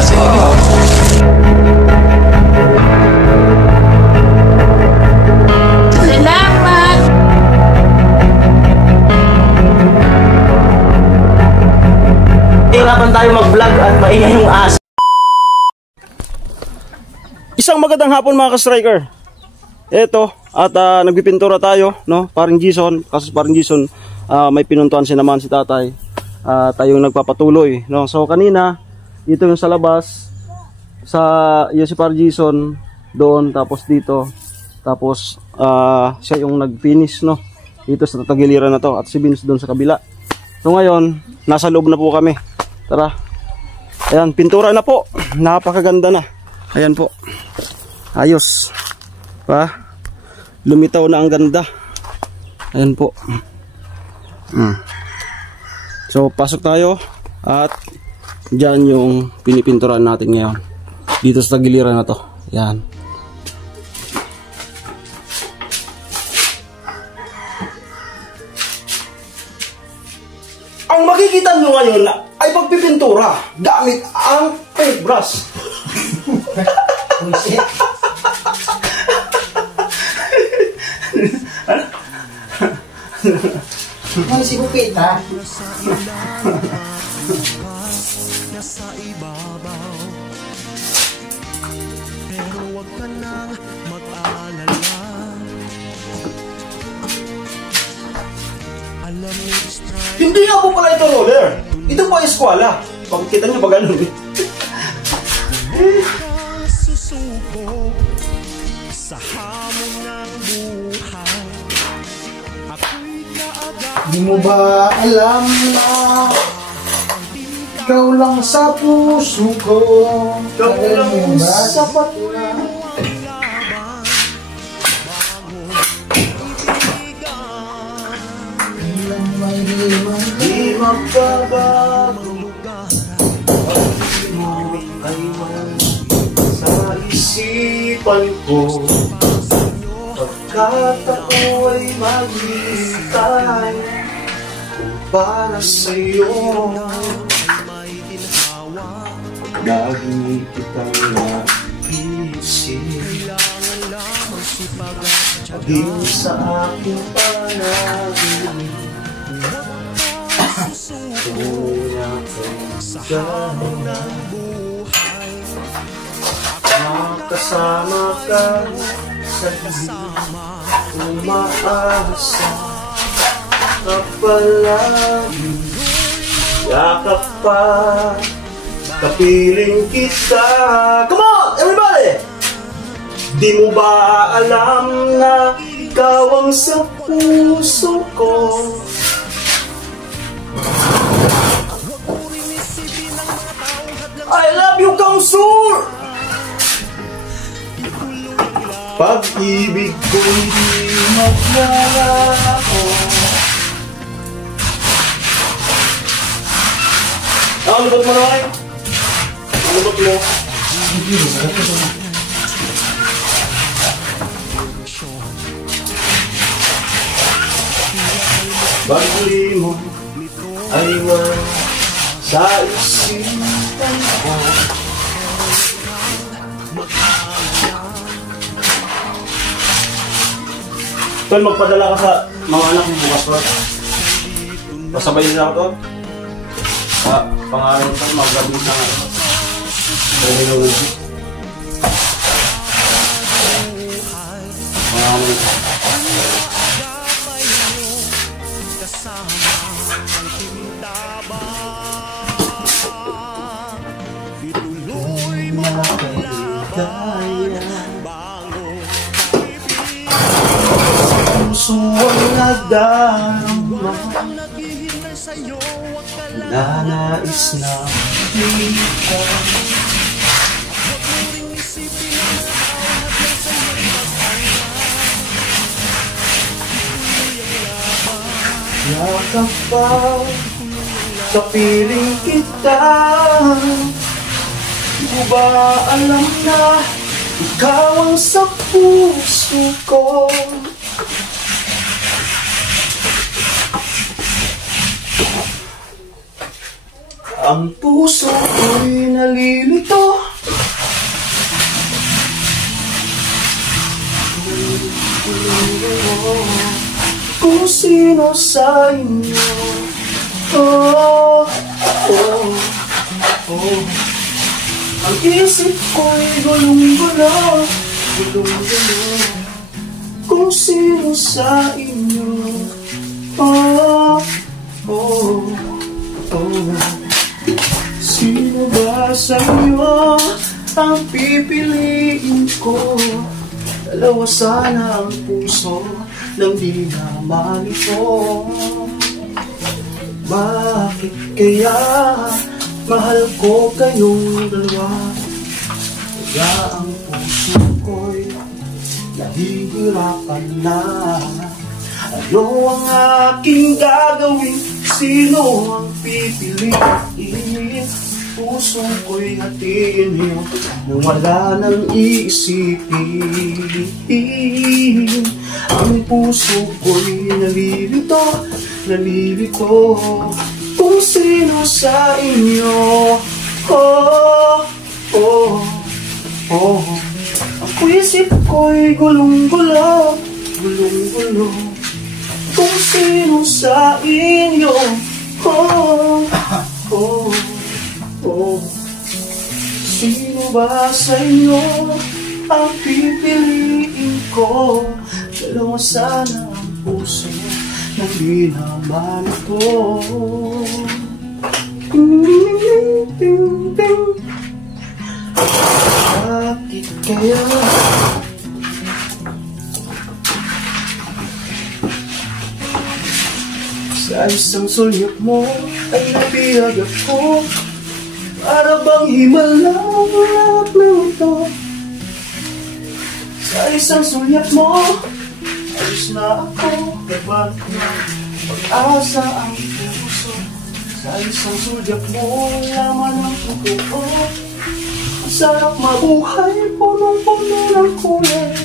Sige. Salamat! Hirapan tayo mag-vlog at maingay yung aso. Isang magandang hapon mga ka-striker. Eto, at nagpipintura tayo, no? Paring Jason, kasi paring Jason, may pinuntuan si naman si tatay. Tayong nagpapatuloy, no? So kanina, dito yung sa labas, yung si paring Jason, doon, tapos dito, tapos siya yung nag-finish, no? Dito sa tagiliran na to, at si Vince doon sa kabila. So ngayon, nasa loob na po kami. Tara. Ayan, pintura na po. Napakaganda na. Ayan po. Ayos. Pa? Lumitaw na ang ganda. Ayan po. So, pasok tayo. At dyan yung pinipinturan natin ngayon. Dito sa tagiliran na to. Ayan. Ang makikita nyo ngayon ay pagpipintura gamit ang paintbrush. May sigupit ha? Nasa ibabaw, pero wag ka nang mag-alala. Alam mo, Hindi nga po pala ito roller. Ito pa eskwala. Pagkita nyo ba ganun eh? susuko sa hamon ng buhay. Ako'y kaagad. Di mo ba alam na ikaw lang sa puso ko? Ikaw lang sapat na. Ilang may Di magbabago. Pag-ibig mo ay wala sa isipan ko. Pagkat ako ay maghihintay kung para sa'yo. Lagi kitang naisip, maging sa aking panaginip. Nakasama ka sa dilim, umaasa ka palagi, yakap pa, kapiling kita. Come on, everybody! Di mo ba alam na ikaw ang sa puso ko? I love you, Kausur! Pag-ibig ko'y di maglalaho. Ang lubot mo naman. Ang lubot mo. Bagli mo ay wala sa isipan ko. Tol, magpadala ka sa mga anak mo bukas pa. Pasabay nila ako to. Pangalan ko, magagawin na nga. Terminology. Mga amin. Puso ang nagdarama, nanais na kita. Yakap pa, kapiling kita. Di mo ba alam na ikaw ang sa puso ko? Ang puso ko'y nalilito. kung sino sa inyo. Oh, oh, oh. Ang isip ko'y gulong-gulo, gulong-gulo, kung sino sa inyo. Oh, oh, oh. Sino ba sa inyo ang pipiliin ko? Dalawa sana ang puso ng di naman ito. Bakit kaya mahal ko kayong dalawa? Kaya ang puso ko'y nahihirapan na. Ano ang aking gagawin? Sino ang pipiliin? Puso ko'y hatiin niyo nang wala nang iisipin. Ang puso ko'y nalilito, nalilito, kung sino sa inyo. Oh, oh, oh. Ang isip ko'y gulong-gulo, gulong-gulo, kung sino sa inyo. Oh, oh, oh. Sino ba sa inyo ang pipiliin ko? Dalawa sana ang puso ng di naman ito. Bakit kaya sa isang sulyap mo ay nabiyag ako? Para bang himalang lahat ng ito? Sa isang sulyap mo ayos na ako, kapag pag-asa ang puso. Sa isang sulyap mo laman ang totoo. Ang sarap mabuhay, punong-puno ng kulay.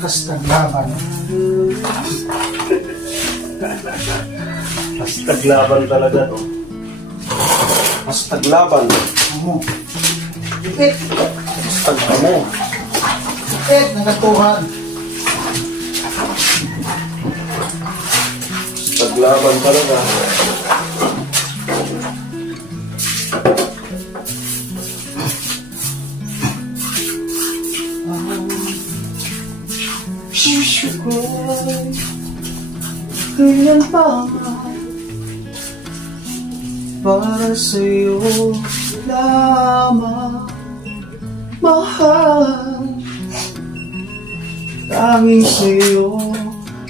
Hastag laban. Hastag laban talaga to. Hastag laban. Amo. Ipit. Hastag mo. Ipit. Nagatuhan. Hastag laban talaga. Puso ko'y kailan pa para sa'yo lamang, mahal. Tanging sa'yo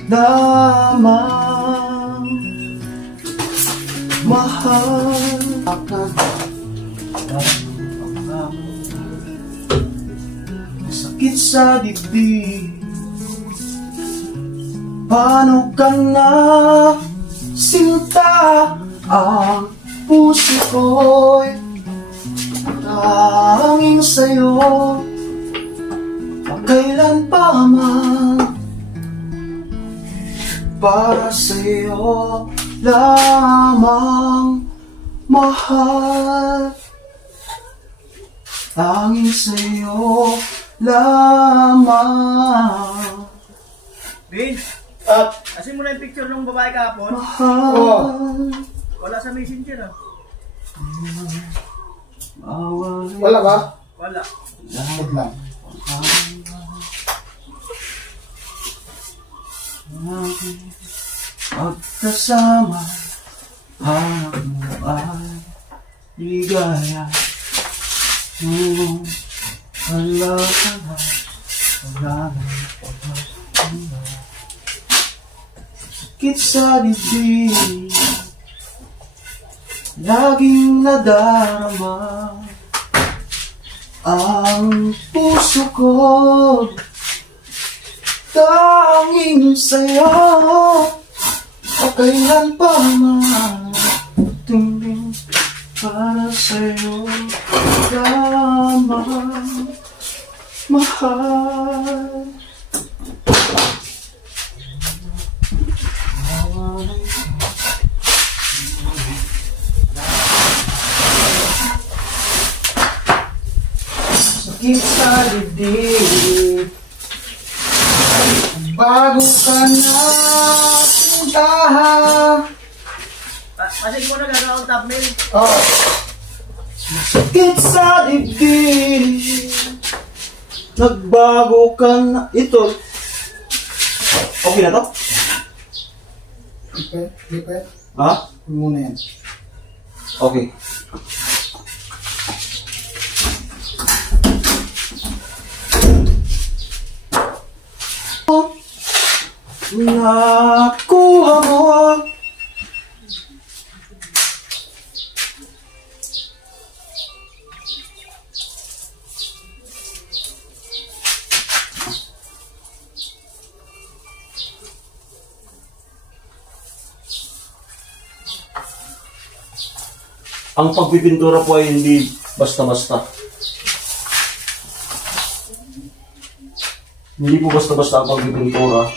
lamang, mahal. Masakit sa dibdib. Paano ka na sinta? Ang puso ko'y tanging sa'yo. Kailan pa man para sa'yo lamang, mahal. Tanging sa'yo lamang. Vince, At asin mo na yung picture ng babae kahapon. mahal. Wala sa messenger ah. Wala ba? Wala. Huwag lang. Pagkasama hanap mo ay ligaya. Wala ka na, wala na pagkasama. sakit sa dibdib, laging nadarama ang puso ko, tanging sa'yo o kailan pa tingin para sa'yo lamang mahal. Sakit sa dibdib, bago ka na puntahan. Pasig mo na gano'n ang thumbnail. Oh. Sakit sa dibdib, nagbago ka na. Ito. Okay na to? Lipet. Ha? Muna yan. Okay. Nakuha mo ang pagpipintura po ay hindi basta-basta. Hindi po basta-basta ang pagpipintura.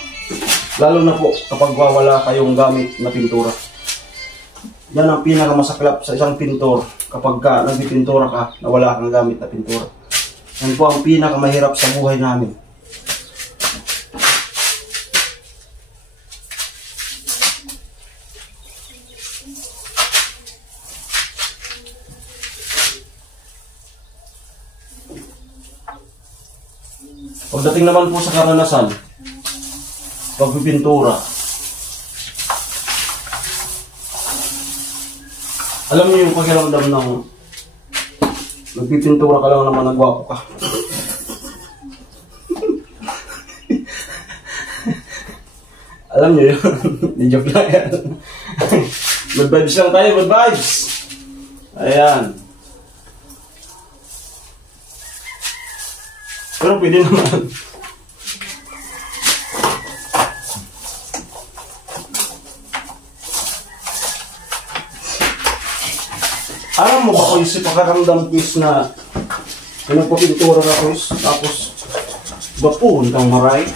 Lalo na po kapag wala kayong gamit na pintura. Yan ang pinakamasaklap sa isang pintor kapag nagpipintura ka na wala kang gamit na pintura. Yan po ang pinakamahirap sa buhay namin. Pagdating naman po sa karanasan, pagpipintura, alam niyo yung pakiramdam ng nagpipintura ka lang naman, nagwapo ka. Alam niyo yun? Di-joke lang yan. Good vibes lang tayo, good vibes! Ayan. Pero pwede naman. Alam mo ba kung si pakaramdam is na nagpapintura na ko tapos bapun kang maray?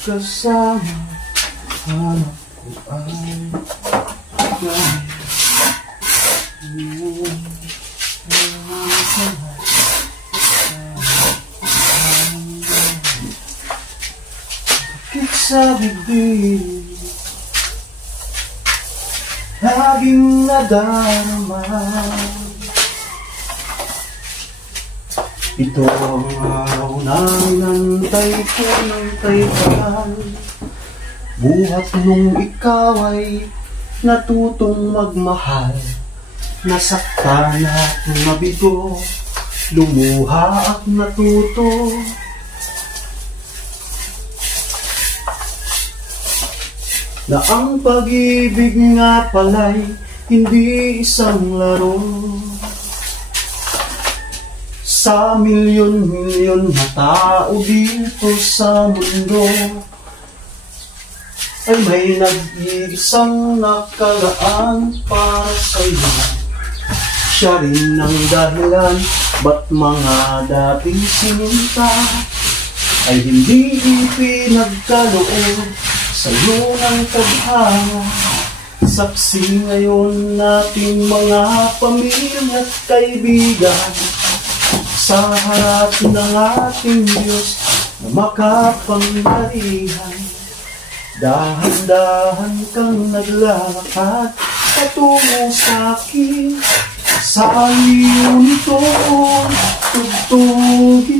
Kasama hanap ko ay sakit sa bibig, laging nadarama. Ito ang araw na inantay ko ng tagal, buhat nung ikaw ay natutong magmahal. Nasaktan at nabigo, lumuha at natuto. Na ang pag-ibig nga pala'y hindi isang laro. Sa milyon-milyon na tao dito sa mundo ay may nag-iisang nakalaan para sa'yo. Siya rin ang dahilan ba't mga dating sininta ay hindi ipinagkaloob sa'yo ng tadhana. Saksi ngayon natin mga pamilya at kaibigan sa harap ng ating Diyos na makapangyarihan. Dahan-dahan kang naglalakad patungo sa akin, sa aliw nito tugtugin.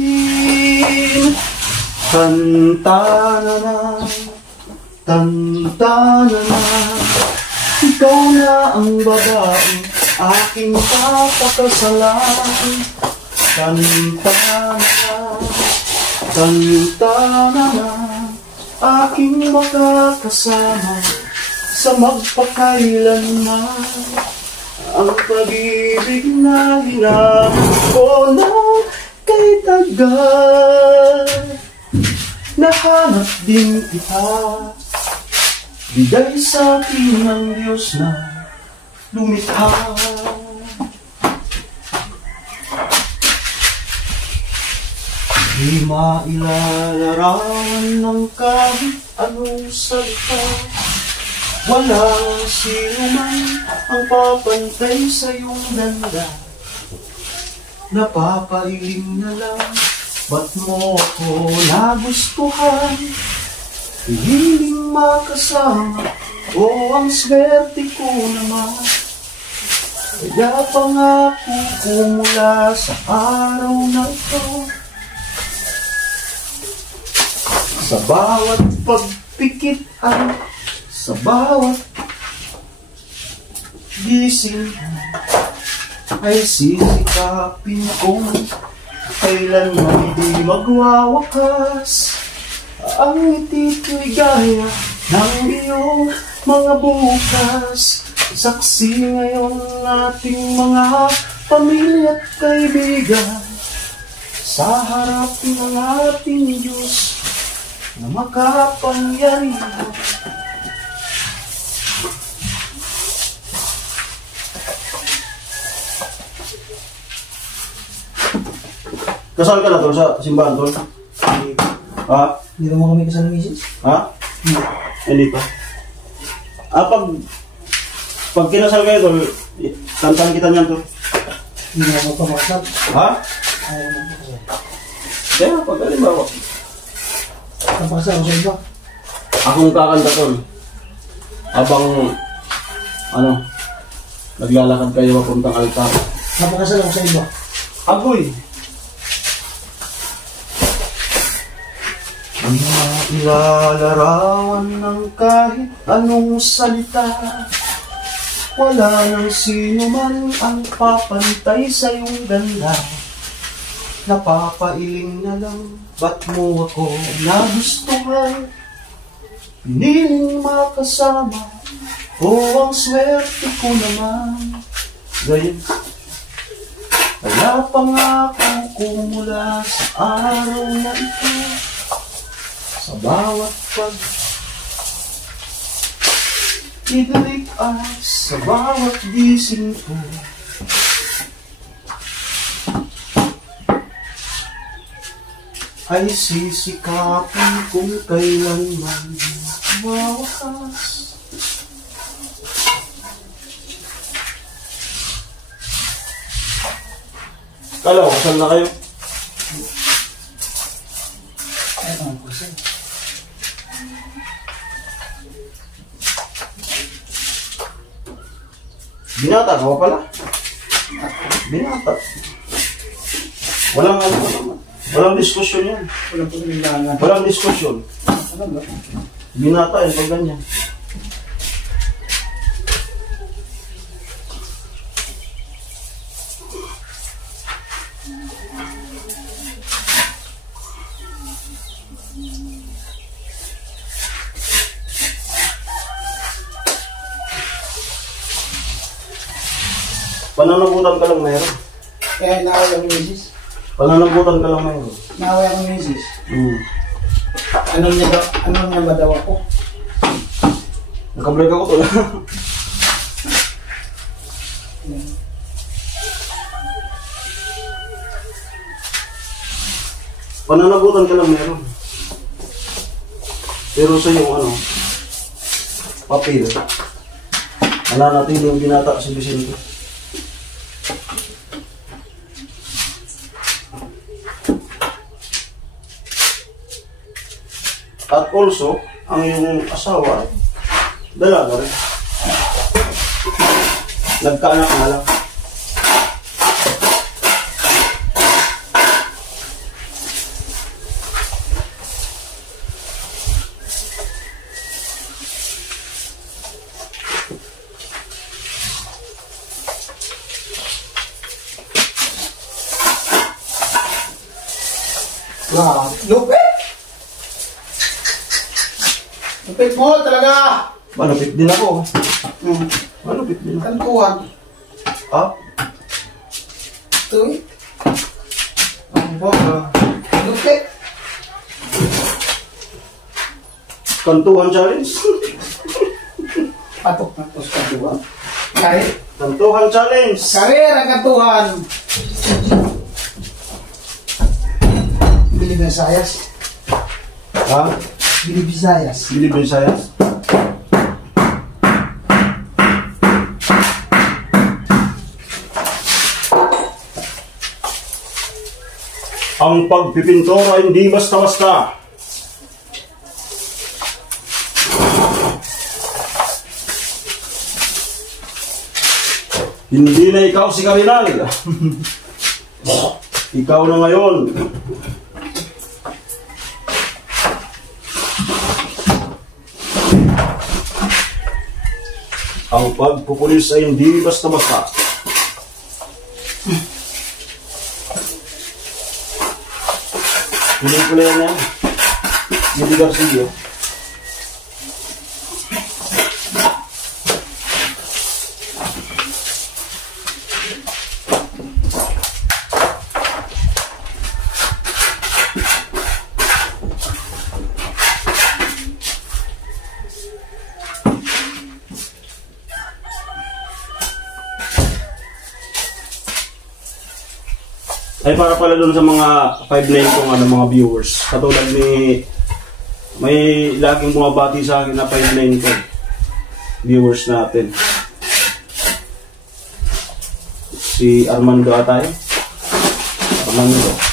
Tantanana, tantanana, ikaw na ang babae, aking papakasalan. Tantanana, tantanana, aking makakasama sa magpakailanman. Ang pag-ibig na hinahanap ko na kay tagal. Nahanap din kita, bigay sa akin ng Diyos na lumikha. Di mailalarawan ng kahit anong salita, walang sino man ang papantay sa iyong ganda. Napapailing na lang, ba't mo ako nagustuhan? Hiling makasama, o ang swerte ko naman. Kaya pangako ko mula sa araw na ito, sa bawat pagpikit ay sa bawat gising ay sisikapin kong kailanman di magwawakas. Ang ngiti ko'y gaya ng iyong mga bukas. Saksi ngayon nating mga pamilya at kaibigan sa harap ng ating Diyos na makapangyarihan. Kasal ka na, Tol, sa simbahan, Tol? Ha? Hindi mo kami kasal ng misis? Ha? Hindi pa. Pag kinasal kayo, Tol, tantahan kita niyan, Tol. Hindi mo pa makasal. Ha? Ayaw mo makasal. Kaya, pag halimbawa, Napakasal ako sa iba. akong kakanta, Tol. Habang, naglalakad kayo papuntang altar. Napakasal ako sa iba. Agoy! Di mailalarawan ng kahit anong salita, wala nang sino man ang papantay sa iyong ganda. Napapailing na lang, ba't mo ako nagustuhan? Piniling makasama, o ang swerte ko naman. Ganyan. Kaya pangako ko mula sa araw na ito, sa bawat pag-ibig at sa bawat gising ko, ay sisikapin kung kailanman mawakas. Kala ko, kasal na kayo? Ayaw ko makasal. Binata ka pa pala? Binata. Walang diskusyon yan. Wala po nilangan. Walang diskusyon. Ano ba? Binata yun pag ganyan. Pananagutan ka lang meron. Kaya naaway ako ng misis. Pananagutan ka lang meron. Naaway ako ng misis. Ano niya ba daw ako? Naka-break ako to. Pananagutan ka lang meron. Pero sa yung papel, nananatili yung binata si Vicente. At also, ang iyong asawa, dalaga rin. Nagkaanak na lang. Lupit! Lupit mo talaga! Malupit din ako. Hmm. Malupit din ako. Kantuhan. Ah? Ito eh. Ang boga. Lupit! Kantuhan challenge. Patok na ito sa kantuhan. Kahit. Kantuhan challenge. Karir ang kantuhan. Bilib na Sayas. Ha? Bilib Sayas. Bilib in science? Ang pagpipintura hindi basta-basta. Hindi na ikaw si Karinal. Ikaw na ngayon. Ang pagpupulis ay hindi basta-basta. Pelikula yan yan. Hindi Garcia. Ay para pala doon sa mga 5-9 kong mga viewers. Katulad ni may laging bumabati sa akin na 5-9 ko viewers natin. Si Armando atay. Armando.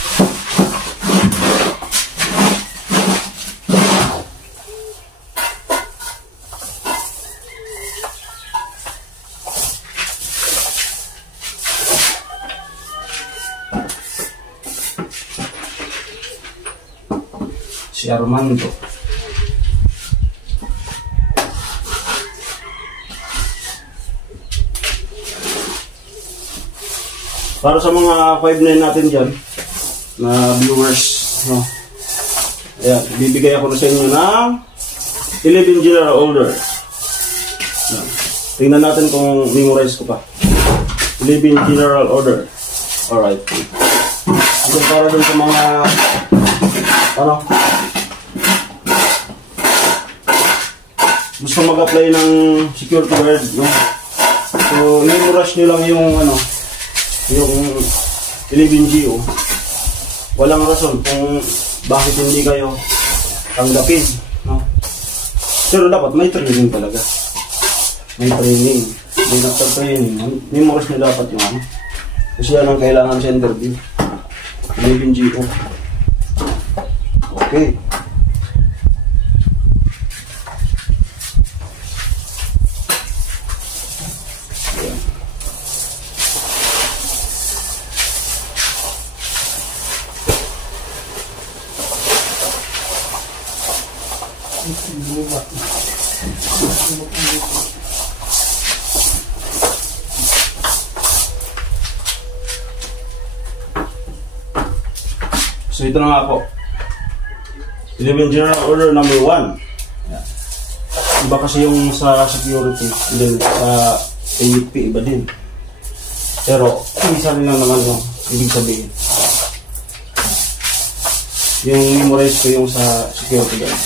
Si Armando. Para sa mga 5-9 natin dyan na viewers, no? Ayan, bibigay ako na sa inyo ng 11 general order. Ayan. Tingnan natin kung memorize ko pa. 11 general order. Alright. Ito para dun sa mga gusto mag-apply ng security guard, no? So, i-rush nyo lang yung yung 11GO. Walang rason kung bakit hindi kayo tanggapin, no? Pero dapat may training talaga. May training. May after training. I-rush nyo dapat yung kasi yan ang kailangan sa interview. 11GO. Okay. So ito na nga po. 11 General Order number 1. Iba kasi yung sa security, then sa AUP iba din. Pero isa rin lang naman yung ibig sabihin. Yung memorize ko yung sa security guard.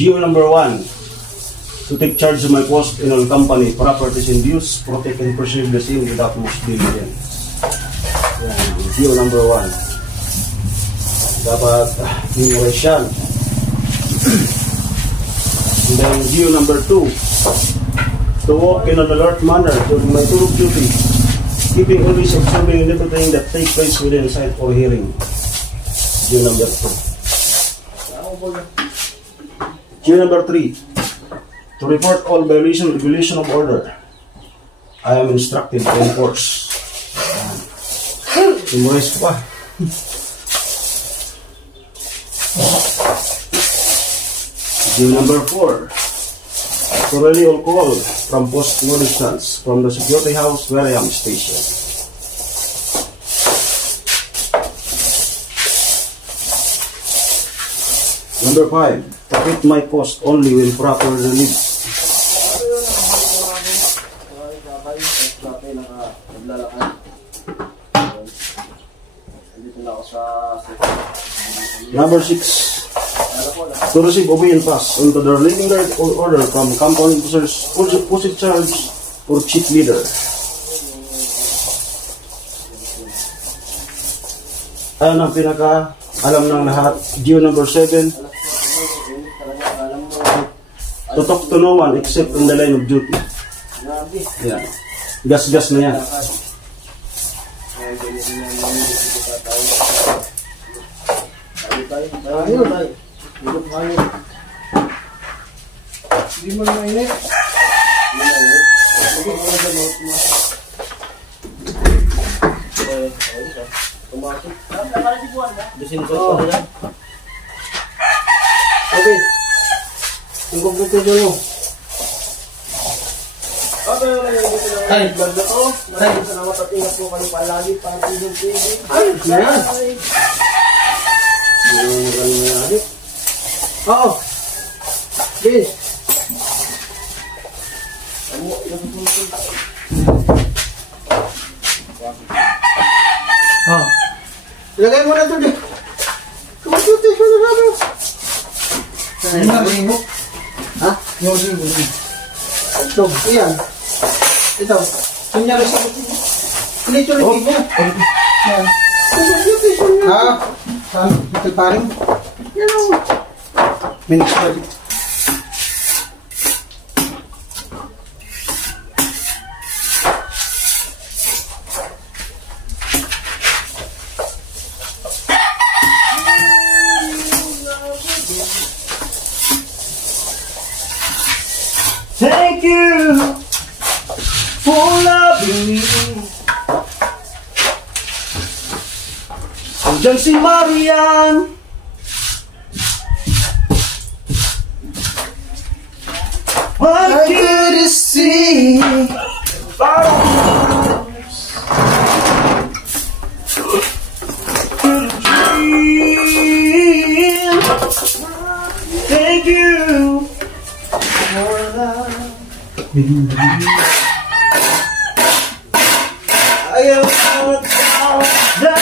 GO number 1, to take charge of my post in all company, properties and dues, protect and preserve the same without most diligence. GO number 1. Dapat memorize yan. And then view number 2. To walk in an alert manner during my tour of duty, keeping always observing everything that takes place within sight or hearing. View number 2. View number 3. To report all violation of regulation of order. I am instructed to enforce. Memorize ko pa. View number 4. To relay all call from post no distance from the security house where I am stationed. Number 5. To quit my post only when properly relieved. Number 6. To receive obey and pass into the relieving guard or order from compound officers, post charge, or chief leader. Ayan ang pinaka alam ng lahat. View number 7. To talk to no one except in the line of duty. Yan. Gas-gas na yan. Ayun. Hindi mo na mainit. Okay. Ang kumpleto mo. Ay, ganda to. Maraming salamat at ingat po kayo palagi para pinong pwede. Ay, yan. Oo. Bis. Oh. Ilagay mo na ito din. Kumututi ko na namin. Saan na? Ha? Yung rin. Ito. Iyan. Ito. Kunyari sa kutin. Kulit-ulit mo. Yan. Ha? Saan? Ito paring? Yan o. Minix pa rin. Thank you for loving me. Andiyan si Marian. I could see thank you for loving me. I am down.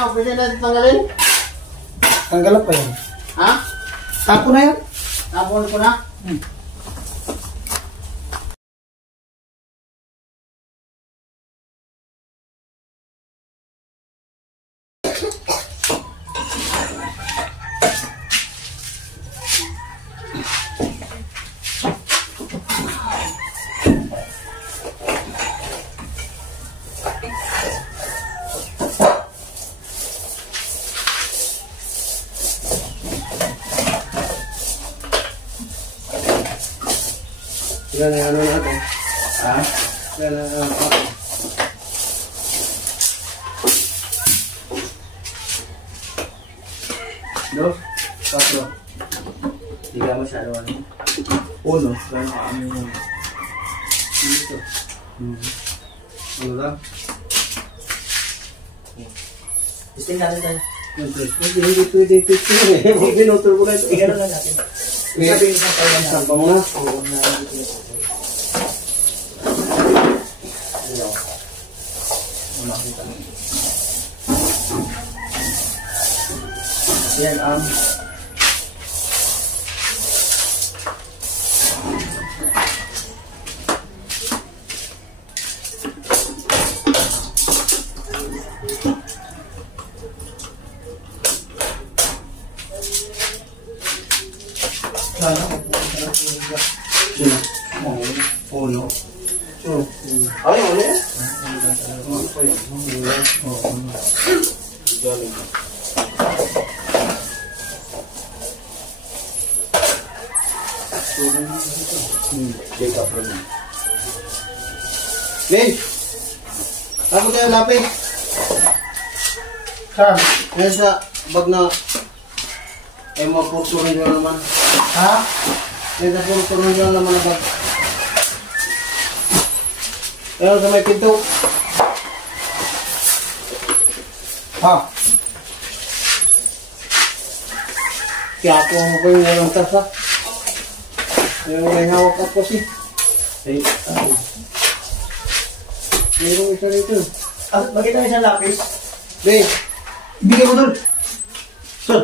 Ano, pwede natin tanggalin? Tanggalap pa yan. Ha? Tapo na yan. Tapon ko na? Yan ang ano natin. Ha? Yan ang Dos? Tatlo. Hindi ka masyado ano. Uno. Gano'n ka ano yun. Dito. ano lang. Testing natin tayo. Hindi pwede picture eh. Binutol ko na ito. Igano lang natin. Sabihin sa tayo na. Saan pa muna? Oo, na dito na sa tayo. Ayaw. Makita mo. Yan, Uno. Ay, uno? check up rin. Len! Ako tayo lapit. Saan? Ayan sa bag na ay mapurturin nyo naman. Ha? Ayan sa purturin nyo naman na bag. Ayan sa may pinto. Ha? Kaya ako mo ba yung walang tasa? Yung may hawak ako si. Ay, Mayroong isa rito. bakit tayo isang lapis? Len! Bigay mo doon. Sir!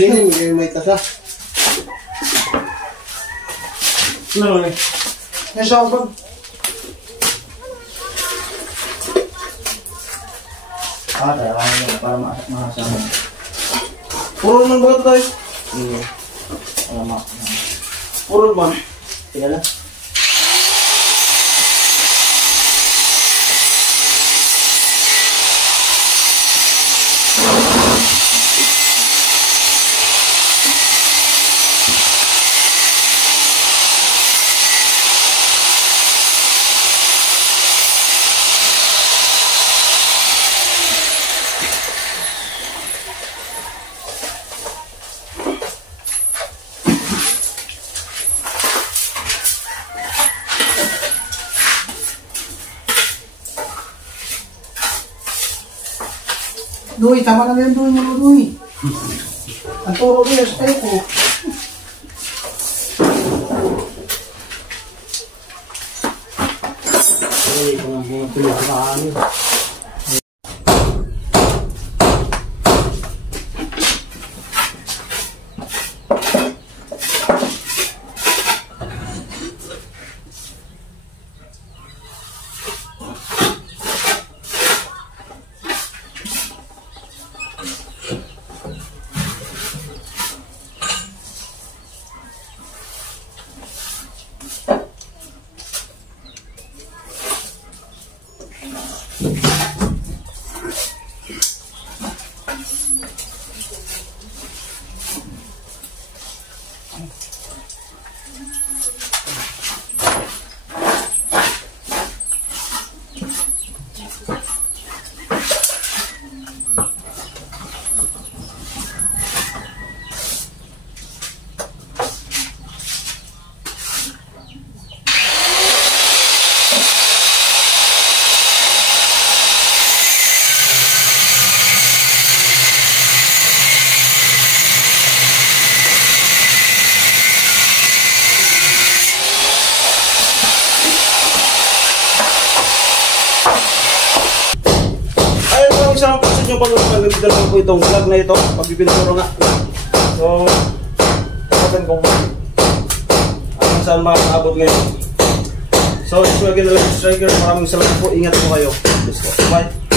Len, hindi may tasa. Ano eh? Nasa bag. Tayo kaya yun para makasama. Puro man ba ito tayo? Alamak. Puro man. Tiga lang. Duy, tama na yan, Duy, mga Duy. Ang turo ko yan sa tayo ko. Ay, kung mga tuloy sa kami. Isang pansin yung pag-ibigdal ko itong vlog na ito, pagpipinturo nga. So, sabihin kung hanggang saan makakaabot ngayon. So, it's again, Striker, maraming salamat po. Ingat po kayo. Bye.